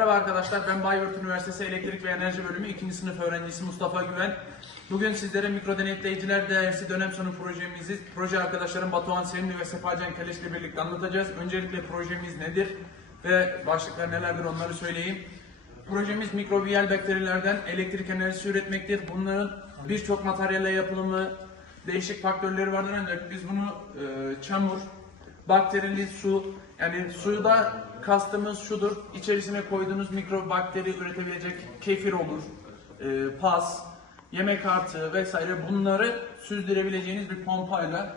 Merhaba arkadaşlar, ben Bayburt Üniversitesi Elektrik ve Enerji Bölümü 2. sınıf öğrencisi Mustafa Güven. Bugün sizlere mikro denetleyiciler dersi dönem sonu projemizi proje arkadaşlarım Batuhan Sevimli ve Sefacan Keleş ile birlikte anlatacağız. Öncelikle projemiz nedir ve başlıklar nelerdir onları söyleyeyim. Projemiz mikrobiyal bakterilerden elektrik enerjisi üretmektir. Bunların birçok materyalle yapılımı, değişik faktörleri vardır ancak biz bunu e, çamur, bakterili su yani suda kastımız şudur içerisine koyduğunuz mikrobakteri üretebilecek kefir olur e, pas yemek artığı vesaire bunları süzdürebileceğiniz bir pompayla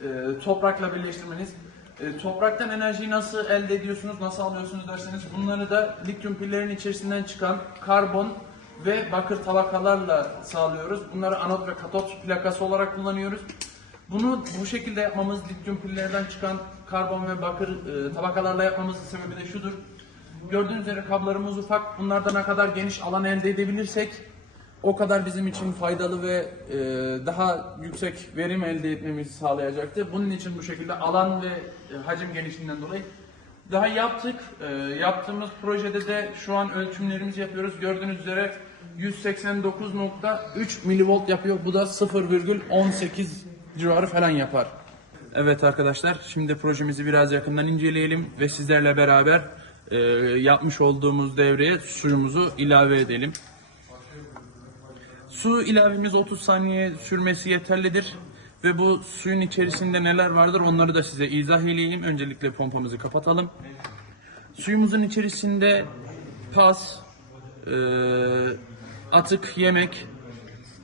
e, toprakla birleştirmeniz e, topraktan enerjiyi nasıl elde ediyorsunuz nasıl alıyorsunuz derseniz bunları da lityum pillerin içerisinden çıkan karbon ve bakır tabakalarla sağlıyoruz. Bunları anot ve katot plakası olarak kullanıyoruz. Bunu bu şekilde yapmamız lityum pillerden çıkan karbon ve bakır e, tabakalarla yapmamızın sebebi de şudur. Gördüğünüz üzere kablarımız ufak. Bunlardan ne kadar geniş alan elde edebilirsek o kadar bizim için faydalı ve e, daha yüksek verim elde etmemizi sağlayacaktır. Bunun için bu şekilde alan ve e, hacim genişliğinden dolayı daha yaptık. E, yaptığımız projede de şu an ölçümlerimizi yapıyoruz. Gördüğünüz üzere 189.3 milivolt yapıyor. Bu da 0,18 civarı falan yapar. Evet arkadaşlar şimdi projemizi biraz yakından inceleyelim ve sizlerle beraber e, yapmış olduğumuz devreye suyumuzu ilave edelim. Su ilavemiz 30 saniye sürmesi yeterlidir. Ve bu suyun içerisinde neler vardır onları da size izah edeyim. Öncelikle pompamızı kapatalım. Suyumuzun içerisinde pas, e, atık yemek,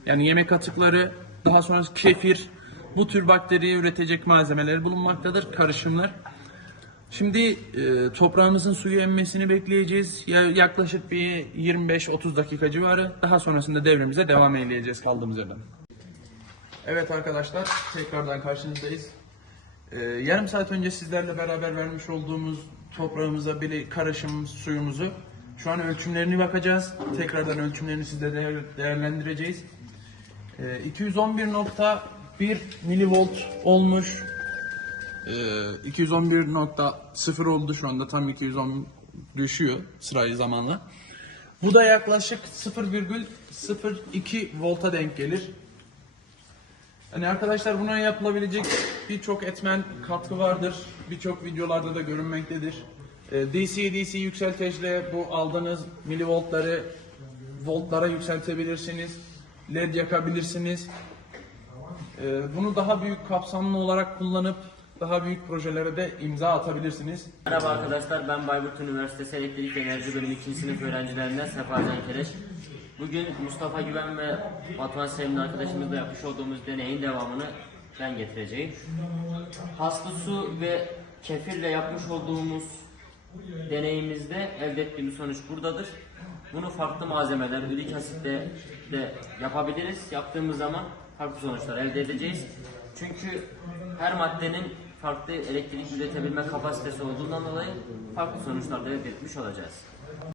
yani yemek atıkları, daha sonra kefir, bu tür bakteriyi üretecek malzemeler bulunmaktadır, karışımlar. Şimdi e, toprağımızın suyu emmesini bekleyeceğiz. Ya, yaklaşık bir 25-30 dakika civarı. Daha sonrasında devremize devam edeceğiz kaldığımız yerden. Evet arkadaşlar, tekrardan karşınızdayız. Ee, yarım saat önce sizlerle beraber vermiş olduğumuz toprağımıza bir karışım suyumuzu şu an ölçümlerini bakacağız. Tekrardan ölçümlerini sizle değer- değerlendireceğiz. Ee, 211.1 milivolt olmuş. Ee, 211.0 oldu şu anda tam 210 düşüyor sırayı zamanla. Bu da yaklaşık 0,02 volta denk gelir. Hani arkadaşlar buna yapılabilecek birçok etmen katkı vardır. Birçok videolarda da görünmektedir. Ee, DC DC yükselteçle bu aldığınız milivoltları voltlara yükseltebilirsiniz. LED yakabilirsiniz. Ee, bunu daha büyük kapsamlı olarak kullanıp daha büyük projelere de imza atabilirsiniz. Merhaba arkadaşlar, ben Bayburt Üniversitesi Elektrik Enerji Bölümü 2. sınıf öğrencilerinden Sefa Can Keleş. Bugün Mustafa Güven ve Batuhan Sevimli arkadaşımızla yapmış olduğumuz deneyin devamını ben getireceğim. Haslı su ve kefirle yapmış olduğumuz deneyimizde elde ettiğimiz sonuç buradadır. Bunu farklı malzemeler, ürik asitle de yapabiliriz. Yaptığımız zaman farklı sonuçlar elde edeceğiz. Çünkü her maddenin farklı elektrik üretebilme kapasitesi olduğundan dolayı farklı sonuçlar elde etmiş olacağız.